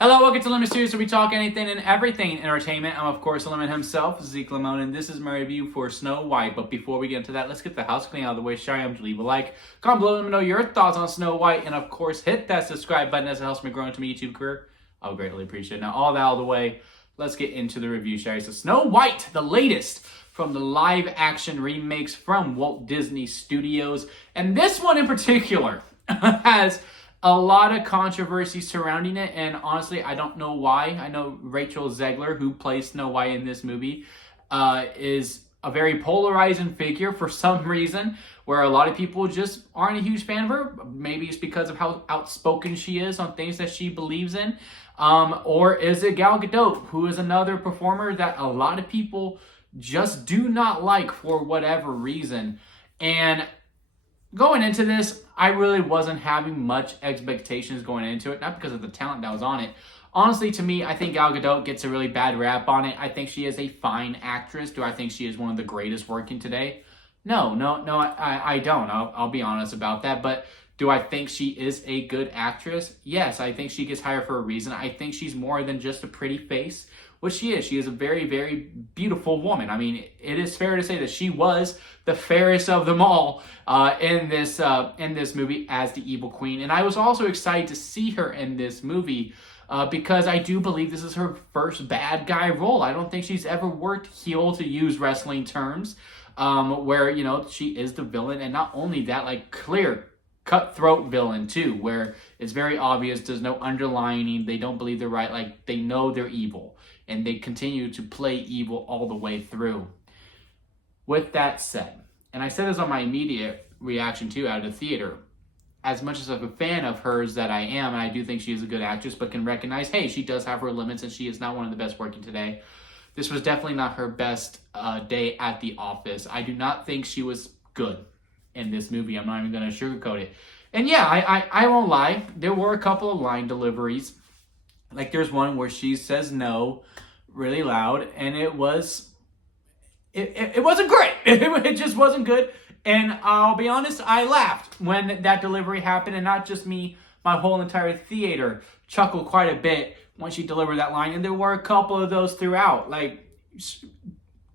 Hello, welcome to Lemon Studios, where we talk anything and everything entertainment. I'm, of course, Lemon himself, Zeke Lemon, and this is my review for Snow White. But before we get into that, let's get the house cleaning out of the way. Shall I leave a like, comment below, let me know your thoughts on Snow White, and of course, hit that subscribe button as it helps me grow into my YouTube career. I would greatly appreciate it. Now, all that out of the way, let's get into the review, shall we? So, Snow White, the latest from the live-action remakes from Walt Disney Studios, and this one in particular has a lot of controversy surrounding it, and honestly, I don't know why. I know Rachel Zegler, who plays Snow White in this movie, is a very polarizing figure for some reason, where a lot of people just aren't a huge fan of her. Maybe it's because of how outspoken she is on things that she believes in. Or is it Gal Gadot, who is another performer that a lot of people just do not like for whatever reason. And going into this, I really wasn't having much expectations going into it, not because of the talent that was on it. Honestly, to me, I think Gal Gadot gets a really bad rap on it. I think she is a fine actress. Do I think she is one of the greatest working today? No, I don't. I'll be honest about that. But do I think she is a good actress? Yes, I think she gets hired for a reason. I think she's more than just a pretty face. What she is. She is a very, very beautiful woman. I mean, it is fair to say that she was the fairest of them all in this movie as the evil queen. And I was also excited to see her in this movie because I do believe this is her first bad guy role. I don't think she's ever worked heel, to use wrestling terms, where, you know, she is the villain. And not only that, like, clear cutthroat villain too, where it's very obvious there's no underlining, they don't believe they're right, like they know they're evil and they continue to play evil all the way through. With that said, and I said this on my immediate reaction too out of the theater, as much as I'm a fan of hers that I am, and I do think she is a good actress, but can recognize, hey, she does have her limits and she is not one of the best working today. This was definitely not her best day at the office. I do not think she was good in this movie. I'm not even going to sugarcoat it. And yeah, I won't lie. There were a couple of line deliveries. Like there's one where she says no really loud, and it wasn't great. It just wasn't good. And I'll be honest, I laughed when that delivery happened, and not just me, my whole entire theater chuckled quite a bit when she delivered that line. And there were a couple of those throughout. Like,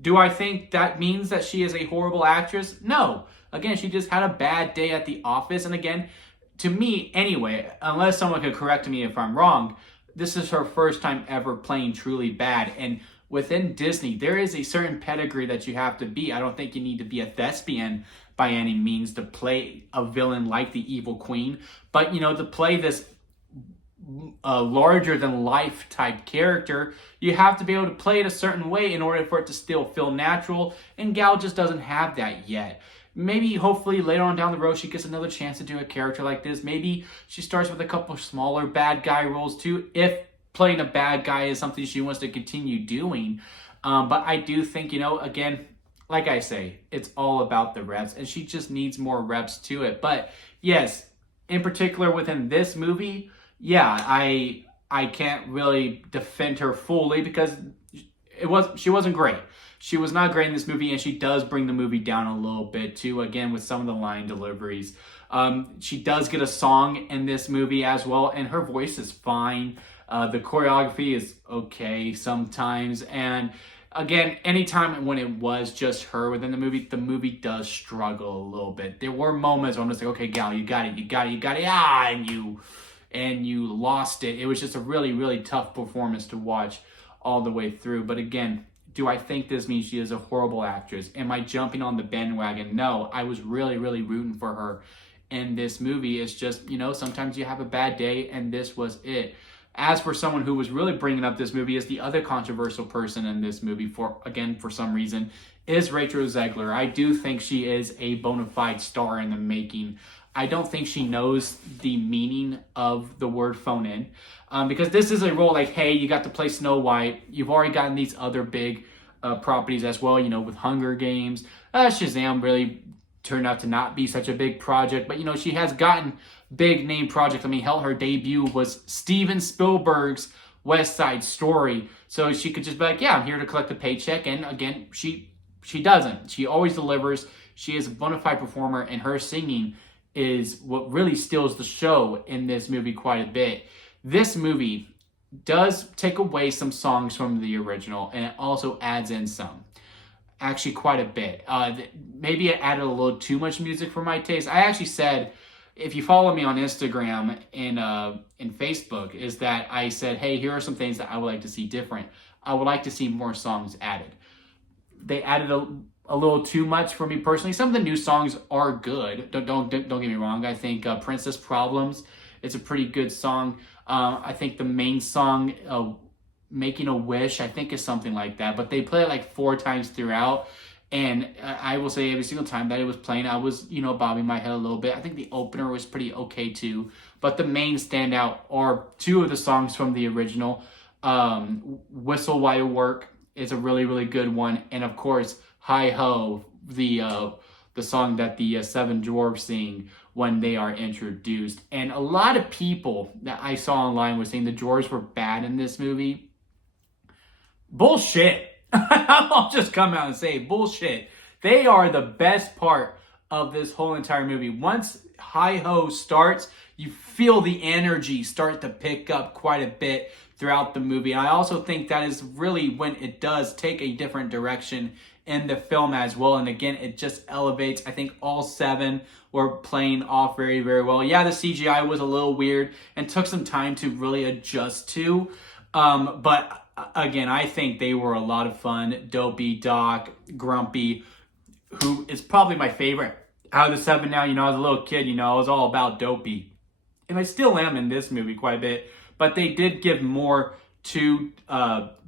do I think that means that she is a horrible actress? No. Again, she just had a bad day at the office. And again, to me anyway, unless someone could correct me if I'm wrong, this is her first time ever playing truly bad. And within Disney, there is a certain pedigree that you have to be. I don't think you need to be a thespian by any means to play a villain like the Evil Queen. But, you know, to play this larger than life type character, you have to be able to play it a certain way in order for it to still feel natural. And Gal just doesn't have that yet. Maybe, hopefully, later on down the road, she gets another chance to do a character like this. Maybe she starts with a couple smaller bad guy roles, too, if playing a bad guy is something she wants to continue doing. But I do think, you know, again, like I say, it's all about the reps, and she just needs more reps to it. But, yes, in particular within this movie, yeah, I can't really defend her fully because she wasn't great. She was not great in this movie, and she does bring the movie down a little bit too, again, with some of the line deliveries. She does get a song in this movie as well, and her voice is fine. The choreography is okay sometimes, and again, anytime when it was just her within the movie does struggle a little bit. There were moments where I'm just like, okay, Gal, you got it, and you lost it. It was just a really, really tough performance to watch all the way through. But again, do I think this means she is a horrible actress? Am I jumping on the bandwagon? No, I was really, really rooting for her in this movie. It's just, you know, sometimes you have a bad day, and this was it. As for someone who was really bringing up this movie as the other controversial person in this movie, for some reason, is Rachel Zegler. I do think she is a bona fide star in the making. I don't think she knows the meaning of the word phone in. Because this is a role like, hey, you got to play Snow White. You've already gotten these other big properties as well, you know, with Hunger Games. Shazam really turned out to not be such a big project. But, you know, she has gotten big name projects. I mean, hell, her debut was Steven Spielberg's West Side Story. So she could just be like, yeah, I'm here to collect a paycheck. And again, she doesn't. She always delivers. She is a bona fide performer, and her singing is what really steals the show in this movie quite a bit. This movie does take away some songs from the original, and it also adds in some. Actually, quite a bit. Maybe it added a little too much music for my taste. I actually said, if you follow me on Instagram and in Facebook, is that I said, hey, here are some things that I would like to see different. I would like to see more songs added. They added a little too much for me personally. Some of the new songs are good. Don't get me wrong. I think Princess Problems is a pretty good song. I think the main song, Making a Wish, I think is something like that. But they play it like 4 times throughout. And I will say every single time that it was playing, I was, bobbing my head a little bit. I think the opener was pretty okay too. But the main standout are 2 of the songs from the original. Whistle While You Work is a really, really good one. And of course, Hi Ho, the song that the 7 dwarves sing when they are introduced. And a lot of people that I saw online were saying the dwarves were bad in this movie. Bullshit. I'll just come out and say bullshit. They are the best part of this whole entire movie. Once Hi Ho starts, you feel the energy start to pick up quite a bit throughout the movie. And I also think that is really when it does take a different direction in the film as well. And again, it just elevates. I think all 7 were playing off very, very well. Yeah, the CGI was a little weird and took some time to really adjust to. But again, I think they were a lot of fun. Dopey, Doc, Grumpy, who is probably my favorite out of the 7 now. As a little kid, I was all about Dopey. And I still am in this movie quite a bit. But they did give more to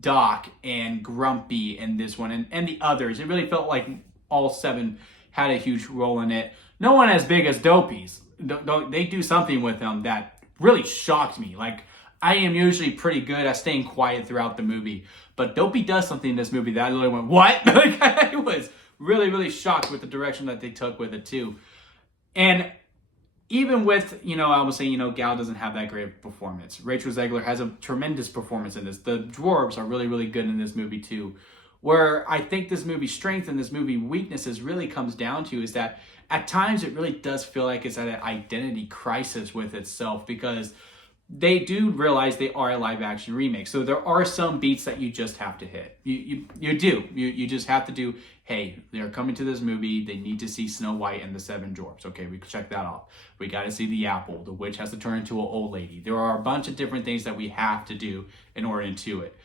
Doc and Grumpy in this one and the others. It really felt like all 7 had a huge role in it. No one as big as Dopey's. They do something with them that really shocked me. Like, I am usually pretty good at staying quiet throughout the movie. But Dopey does something in this movie that I literally went, what? Like, I was really, really shocked with the direction that they took with it too. And even with, I would say, Gal doesn't have that great of a performance. Rachel Zegler has a tremendous performance in this. The dwarves are really, really good in this movie too. Where I think this movie's strength and this movie weaknesses really comes down to is that at times it really does feel like it's at an identity crisis with itself, because they do realize they are a live action remake. So there are some beats that you just have to hit. You do. You just have to do, hey, they're coming to this movie. They need to see Snow White and the 7 dwarfs. Okay, we can check that off. We got to see the apple. The witch has to turn into an old lady. There are a bunch of different things that we have to do in order to it.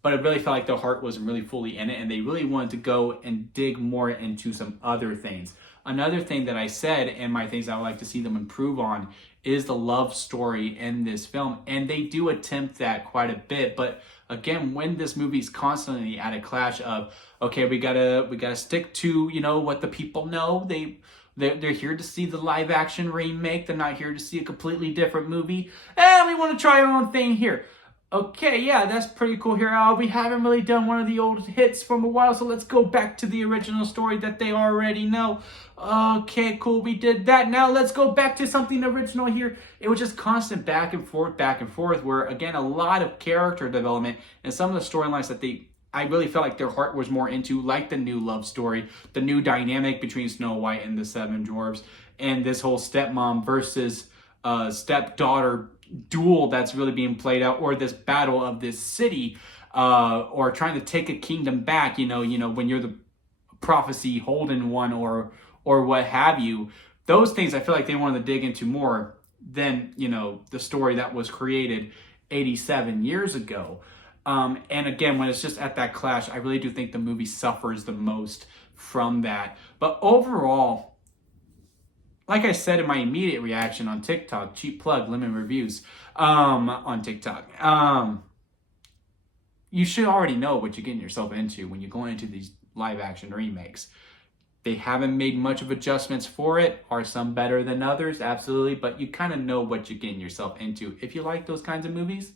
But it really felt like their heart wasn't really fully in it, and they really wanted to go and dig more into some other things. Another thing that I said, and my things I would like to see them improve on, is the love story in this film. And they do attempt that quite a bit. But again, when this movie's constantly at a clash of, okay, we gotta stick to, what the people know. They're here to see the live action remake. They're not here to see a completely different movie. And we want to try our own thing here. Okay, yeah, that's pretty cool here. We haven't really done one of the old hits from a while, so let's go back to the original story that they already know. Okay, cool, we did that. Now let's go back to something original here. It was just constant back and forth, where, again, a lot of character development and some of the storylines that I really felt like their heart was more into, like the new love story, the new dynamic between Snow White and the 7 dwarves, and this whole stepmom versus stepdaughter duel that's really being played out, or this battle of this city, or trying to take a kingdom back, when you're the prophecy holding one, or what have you. Those things I feel like they wanted to dig into more than, the story that was created 87 years ago. And again, when it's just at that clash, I really do think the movie suffers the most from that. But overall, like I said in my immediate reaction on TikTok, cheap plug, Lemon Reviews, on TikTok, you should already know what you're getting yourself into when you're going into these live action remakes. They haven't made much of adjustments for it. Are some better than others? Absolutely. But you kind of know what you're getting yourself into. If you like those kinds of movies,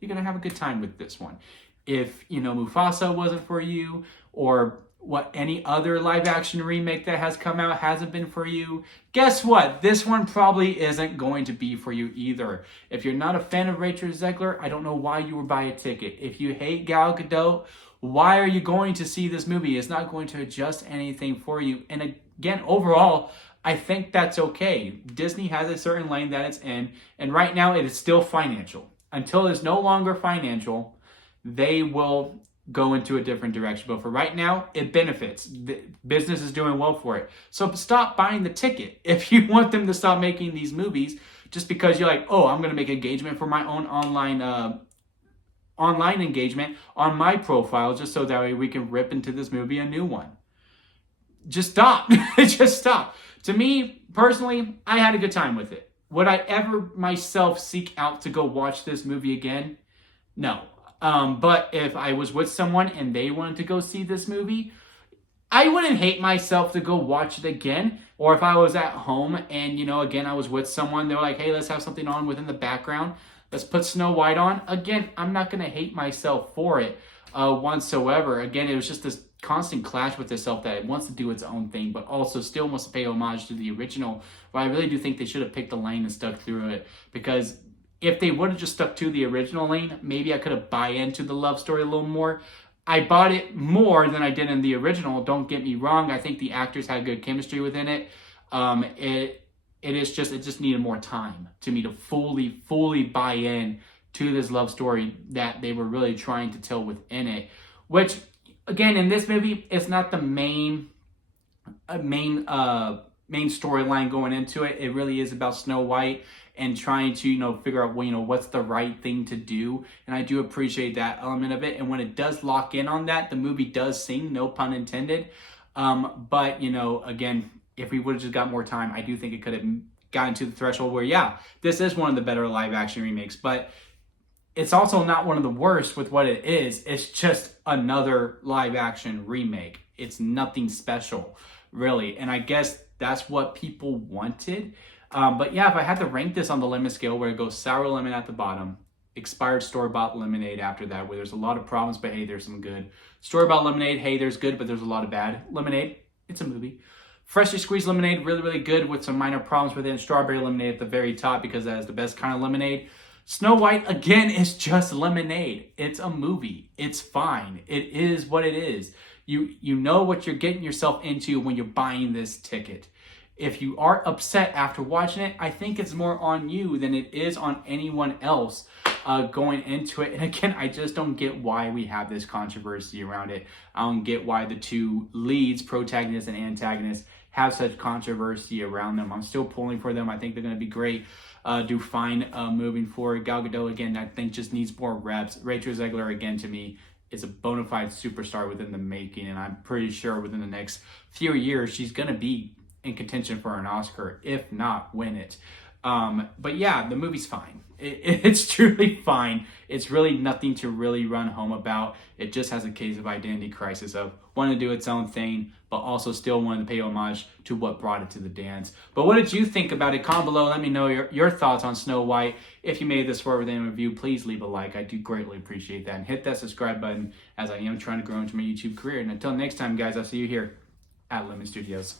you're going to have a good time with this one. If, Mufasa wasn't for you, or what any other live action remake that has come out hasn't been for you, guess what? This one probably isn't going to be for you either. If you're not a fan of Rachel Zegler, I don't know why you would buy a ticket. If you hate Gal Gadot, why are you going to see this movie? It's not going to adjust anything for you. And again, overall, I think that's okay. Disney has a certain lane that it's in, and right now it is still financial. until it's no longer financial, they will go into a different direction. But for right now, it benefits. The business is doing well for it. So stop buying the ticket if you want them to stop making these movies just because you're like, oh, I'm going to make engagement for my own online engagement on my profile just so that way we can rip into this movie a new one. Just stop. Just stop. To me, personally, I had a good time with it. Would I ever myself seek out to go watch this movie again? No. But if I was with someone and they wanted to go see this movie, I wouldn't hate myself to go watch it again. Or if I was at home and, again, I was with someone, they were like, hey, let's have something on within the background. Let's put Snow White on. Again, I'm not going to hate myself for it whatsoever. Again, it was just this constant clash with itself that it wants to do its own thing, but also still wants to pay homage to the original. But I really do think they should have picked a lane and stuck through it, because if they would have just stuck to the original lane, maybe I could have buy into the love story a little more. I bought it more than I did in the original. Don't get me wrong. I think the actors had good chemistry within it. It just needed more time to me to fully buy in to this love story that they were really trying to tell within it. Which, again, in this movie, it's not the main storyline going into it. It really is about Snow White and trying to, figure out, what's the right thing to do. And I do appreciate that element of it. And when it does lock in on that, the movie does sing, no pun intended. But, again, if we would have just got more time, I do think it could have gotten to the threshold where, yeah, this is one of the better live action remakes. But it's also not one of the worst with what it is. It's just another live action remake. It's nothing special, really. And I guess that's what people wanted. But yeah, if I had to rank this on the lemon scale, where it goes sour lemon at the bottom, expired store-bought lemonade after that, where there's a lot of problems, but hey, there's some good. Store-bought lemonade, hey, there's good, but there's a lot of bad. Lemonade, it's a movie. Freshly squeezed lemonade, really, really good with some minor problems with it. And strawberry lemonade at the very top, because that is the best kind of lemonade. Snow White, again, is just lemonade. It's a movie. It's fine. It is what it is. You know what you're getting yourself into when you're buying this ticket. If you are upset after watching it, I think it's more on you than it is on anyone else going into it. And again, I just don't get why we have this controversy around it. I don't get why the two leads, protagonist and antagonist, have such controversy around them. I'm still pulling for them. I think they're going to be great. Do fine moving forward. Gal Gadot, again, I think just needs more reps. Rachel Zegler, again, to me, is a bona fide superstar within the making. And I'm pretty sure within the next few years, she's going to be in contention for an Oscar, if not win it. But yeah, the movie's fine. It's truly fine. It's really nothing to really run home about. It just has a case of identity crisis of wanting to do its own thing, but also still wanting to pay homage to what brought it to the dance. But what did you think about it? Comment below. Let me know your thoughts on Snow White. If you made this far within a review, please leave a like. I do greatly appreciate that. And hit that subscribe button, as I am trying to grow into my YouTube career. And until next time, guys, I'll see you here at Lemon Studios.